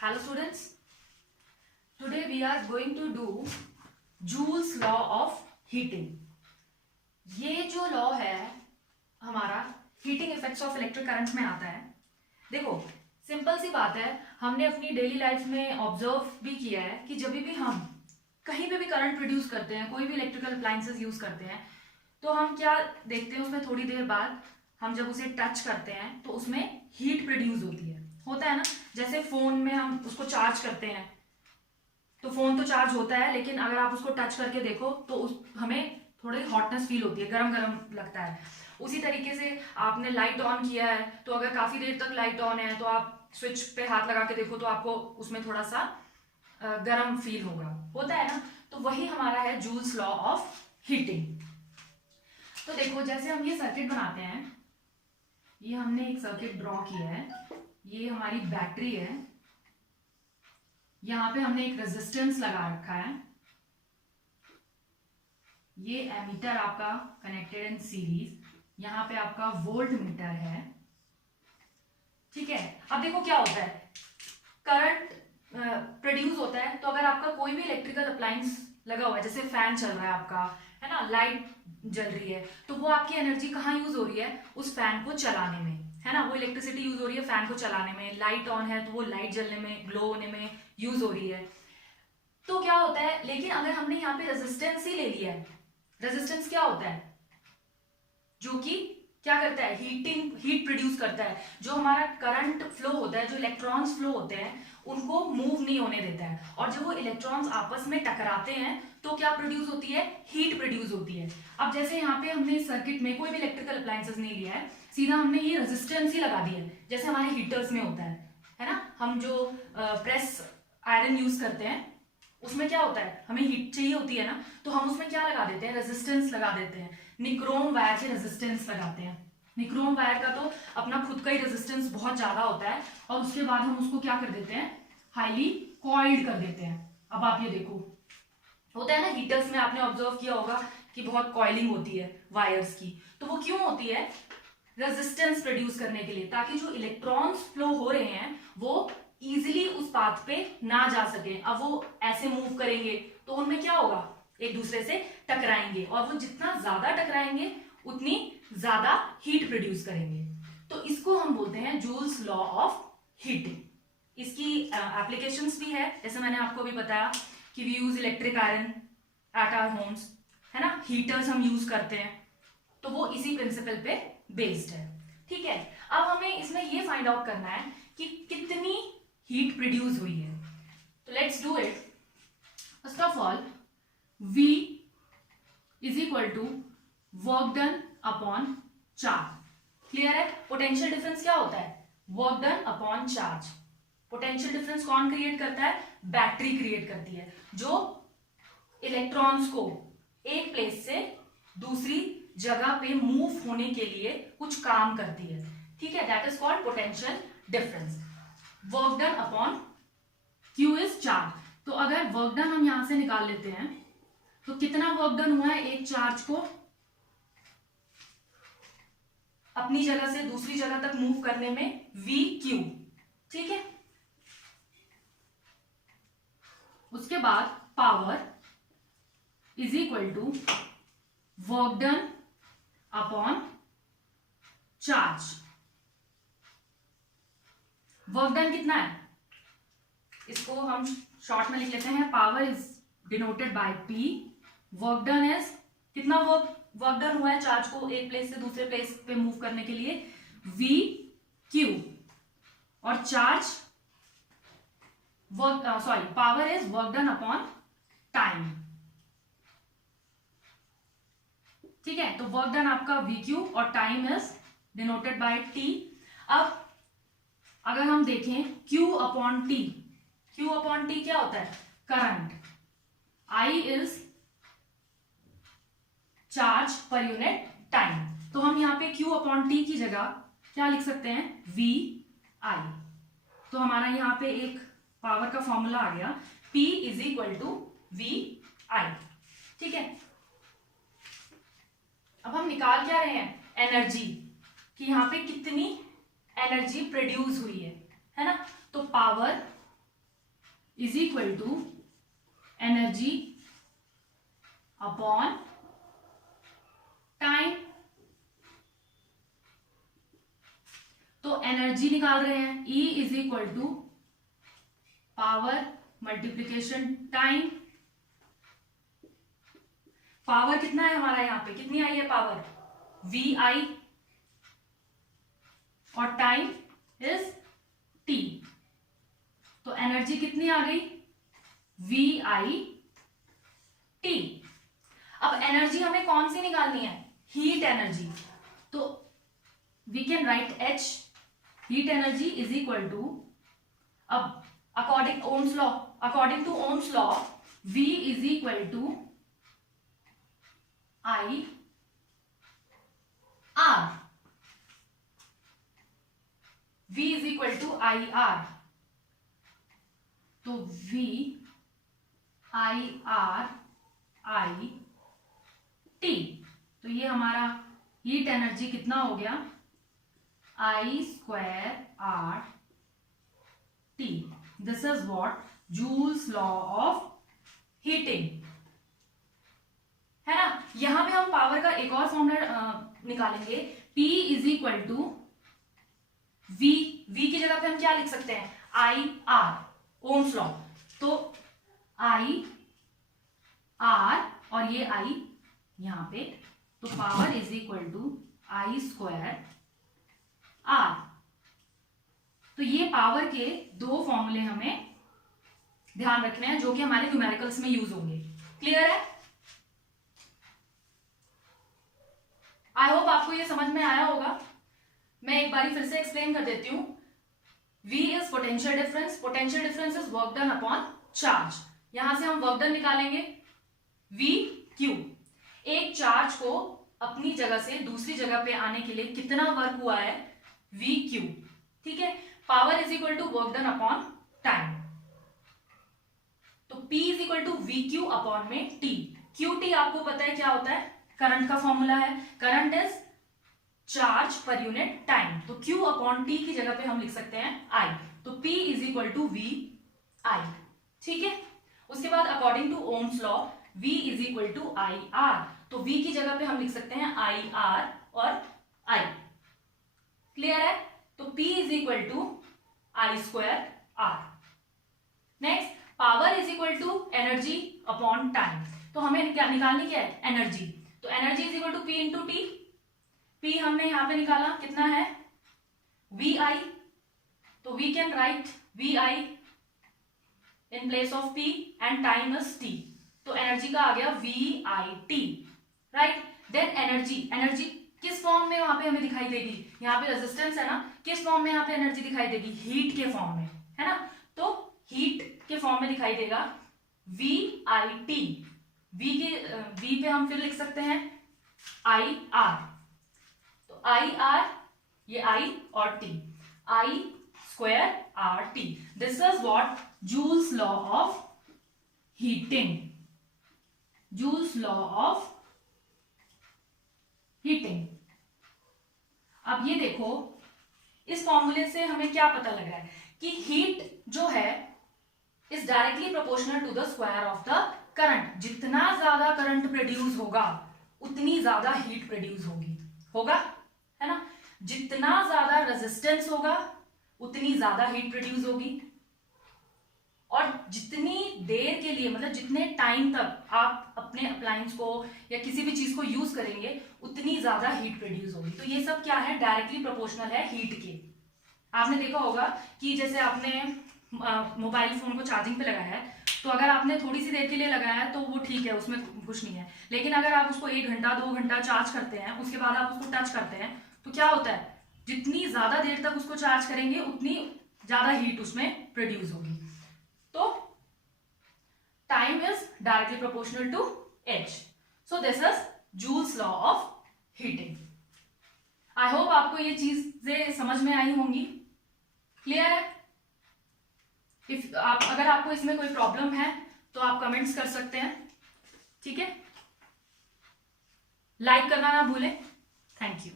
Hello students, today we are going to do Joule's law of heating. ये जो law है हमारा heating effects of electric current में आता है. देखो सिंपल सी बात है, हमने अपनी डेली लाइफ में ऑब्जर्व भी किया है कि जब भी हम कहीं पे भी करंट प्रोड्यूस करते हैं, कोई भी इलेक्ट्रिकल अप्लायंसेस यूज करते हैं, तो हम क्या देखते हैं उसमें थोड़ी देर बाद हम जब उसे टच करते हैं तो उसमें हीट प्रोड्यूस होती है. होता है ना, जैसे फोन में हम उसको चार्ज करते हैं तो फोन तो चार्ज होता है, लेकिन अगर आप उसको टच करके देखो तो हमें थोड़ी हॉटनेस फील होती है, गरम गरम लगता है. उसी तरीके से आपने लाइट ऑन किया है तो अगर काफी देर तक लाइट ऑन है तो आप स्विच पे हाथ लगा के देखो तो आपको उसमें थोड़ा सा गरम फील होगा. होता है ना, तो वही हमारा है जूल्स लॉ ऑफ हीटिंग. तो देखो जैसे हम ये सर्किट बनाते हैं, ये हमने एक सर्किट ड्रॉ किया है, ये हमारी बैटरी है, यहां पे हमने एक रेजिस्टेंस लगा रखा है, ये एमीटर आपका कनेक्टेड इन सीरीज, यहां पे आपका वोल्ट मीटर है. ठीक है, अब देखो क्या होता है, करंट प्रोड्यूस होता है तो अगर आपका कोई भी इलेक्ट्रिकल अप्लायंस लगा हुआ है, जैसे फैन चल रहा है आपका, है ना, लाइट जल रही है, तो वो आपकी एनर्जी कहाँ यूज हो रही है, उस फैन को चलाने में, है ना, वो इलेक्ट्रिसिटी यूज हो रही है फैन को चलाने में. लाइट ऑन है तो वो लाइट जलने में, ग्लो होने में यूज हो रही है. तो क्या होता है, लेकिन अगर हमने यहाँ पे रेजिस्टेंस ही ले लिया है, रेजिस्टेंस क्या होता है, जो कि क्या करता है, हीट प्रोड्यूस करता है. जो हमारा करंट फ्लो होता है, जो इलेक्ट्रॉन्स फ्लो होते हैं उनको मूव नहीं होने देता है, और जब वो इलेक्ट्रॉन्स आपस में टकराते हैं तो क्या प्रोड्यूस होती है, हीट प्रोड्यूस होती है. अब जैसे यहाँ पे हमने सर्किट में कोई भी इलेक्ट्रिकल अप्लायंसेस नहीं लिया है, सीधा हमने ये रेजिस्टेंस ही लगा दिया है, जैसे हमारे हीटर्स में होता है ना, हम जो प्रेस आयरन यूज करते हैं उसमें क्या होता है, हमें हीट चाहिए होती है ना, तो हम उसमें क्या लगा देते हैं, रेजिस्टेंस लगा देते हैं. निक्रोम वायर से रेजिस्टेंस लगाते हैं. निक्रोम वायर का तो अपना खुद का ही रेजिस्टेंस बहुत ज्यादा होता है, और उसके बाद हम उसको क्या कर देते हैं, हाईली कॉइल्ड कर देते हैं. अब आप ये देखो, होता है ना हीटर्स में, आपने ऑब्जर्व किया होगा कि बहुत कॉइलिंग होती है वायर्स की. तो वो क्यों होती है, रेजिस्टेंस प्रोड्यूस करने के लिए, ताकि जो इलेक्ट्रॉन्स फ्लो हो रहे हैं वो इजीली उस पाथ पे ना जा सके. अब वो ऐसे मूव करेंगे तो उनमें क्या होगा, एक दूसरे से टकराएंगे, और वो जितना ज्यादा टकराएंगे उतनी ज्यादा हीट प्रोड्यूस करेंगे. तो इसको हम बोलते हैं जूल्स लॉ ऑफ हीटिंग. इसकी एप्लीकेशंस भी है, जैसे मैंने आपको भी बताया कि we use electric iron at our homes, है ना, हीटर्स हम यूज करते हैं, तो वो इसी प्रिंसिपल पे बेस्ड है. ठीक है, अब हमें इसमें ये फाइंड आउट करना है कि कितनी हीट प्रोड्यूस हुई है. तो let's do it. First of all V is equal to work done upon charge. Clear है, पोटेंशियल डिफरेंस क्या होता है, work done upon charge. Potential difference कौन क्रिएट करता है, बैटरी क्रिएट करती है, जो इलेक्ट्रॉन्स को एक प्लेस से दूसरी जगह पे मूव होने के लिए कुछ काम करती है. ठीक है, that is called potential difference. Work done upon Q is charge. तो अगर वर्क डन हम यहां से निकाल लेते हैं तो कितना वर्क डन हुआ है, एक चार्ज को अपनी जगह से दूसरी जगह तक मूव करने में VQ. ठीक है, उसके बाद power is equal to work done upon charge. Work done कितना है, इसको हम शॉर्ट में लिख लेते हैं, power is denoted by P. Work done is कितना वर्क डन हुआ है चार्ज को एक प्लेस से दूसरे प्लेस पे मूव करने के लिए, VQ. और charge power is work done upon time. ठीक है, तो वर्क डन आपका VQ और time is denoted bye T. अब अगर हम देखें Q upon T, Q upon T क्या होता है, current. I is charge per unit time. तो हम यहाँ पे Q अपॉन T की जगह क्या लिख सकते हैं, VI. तो हमारा यहाँ पे एक पावर का फॉर्मूला आ गया, P is equal to VI. ठीक है, अब हम निकाल क्या रहे हैं, एनर्जी, कि यहाँ पे कितनी एनर्जी प्रोड्यूस हुई है ना. तो power is equal to energy upon time. तो एनर्जी निकाल रहे हैं, E is equal to power multiplication time. Power कितना है हमारा, यहां पे कितनी आई है पावर, VI, और टाइम इज T। तो एनर्जी कितनी आ गई, VIT। अब एनर्जी हमें कौन सी निकालनी है, हीट एनर्जी। तो we can write H, heat energy is equal to, अब according to Ohm's law V is equal to I R, V is equal to IR। तो V IR IT। तो ये हमारा हीट एनर्जी कितना हो गया, I²R T। This is what joules law of heating, है ना। यहां पे हम पावर का एक और फॉर्मूला निकालेंगे, P is equal to V की जगह पे हम क्या लिख सकते हैं, IR, ओम्स लॉ। तो IR और ये I यहां पे, तो power is equal to I²R। तो ये पावर के दो फॉर्मूले हमें ध्यान रखने हैं जो कि हमारे न्यूमेरिकल्स में यूज होंगे। क्लियर है, आई होप आपको ये समझ में आया होगा। मैं एक बारी फिर से एक्सप्लेन कर देती हूं। V is potential difference, potential difference is work done upon charge. यहां से हम वर्क डन निकालेंगे, VQ। एक चार्ज को अपनी जगह से दूसरी जगह पे आने के लिए कितना वर्क हुआ है, VQ। ठीक है, power is equal to work done upon time. तो P is equal to VQ upon में T। QT आपको पता है क्या होता है, करंट का फॉर्मूला है। Current is charge per unit time. तो Q अपॉन T की जगह पे हम लिख सकते हैं I। तो P is equal to VI। ठीक है, उसके बाद according to Ohm's law V is equal to IR। तो V की जगह पे हम लिख सकते हैं IR और I। क्लियर है, तो P is equal to I²R। Next, power is equal to energy upon time. तो हमें क्या निकालनी, क्या है, एनर्जी। तो energy is equal to P into T। P हमने यहां पे निकाला, कितना है, VI। तो we can write VI in place of P and time is T। तो एनर्जी का आ गया VIT, राइट। देन एनर्जी किस फॉर्म में वहां पे हमें दिखाई देगी, यहाँ पे रेजिस्टेंस है ना, किस फॉर्म में यहाँ पे एनर्जी दिखाई देगी, हीट के फॉर्म में, है ना। तो हीट के फॉर्म में दिखाई देगा VIT। V पे हम फिर लिख सकते हैं IR। तो IR, ये I और T, I²RT। This is what joules law of heating, joules law of heating. अब ये देखो, इस फॉर्मूले से हमें क्या पता लग रहा है कि हीट जो है is directly proportional to the square of the current. जितना ज्यादा करंट प्रोड्यूस होगा उतनी ज्यादा हीट प्रोड्यूस होगा, है ना। जितना ज्यादा रेजिस्टेंस होगा उतनी ज्यादा हीट प्रोड्यूस होगी, और जितनी देर के लिए, मतलब जितने टाइम तक आप अपने अप्लायंस को या किसी भी चीज को यूज करेंगे उतनी ज्यादा हीट प्रोड्यूस होगी। तो ये सब क्या है, डायरेक्टली प्रोपोर्शनल है हीट के। आपने देखा होगा कि जैसे आपने मोबाइल फोन को चार्जिंग पे लगाया है, तो अगर आपने थोड़ी सी देर के लिए लगाया है तो वो ठीक है, उसमें कुछ नहीं है। लेकिन अगर आप उसको 1 घंटा 2 घंटा चार्ज करते हैं, उसके बाद आप उसको टच करते हैं, तो क्या होता है, जितनी ज्यादा देर तक उसको चार्ज करेंगे उतनी ज्यादा हीट उसमें प्रोड्यूस होगी। तो time is directly proportional to H। So this is Joule's law of heating. I hope आपको ये चीजें समझ में आई होंगी। क्लियर है? अगर आपको इसमें कोई प्रॉब्लम है तो आप कमेंट्स कर सकते हैं, ठीक है। लाइक करना ना भूलें। Thank you.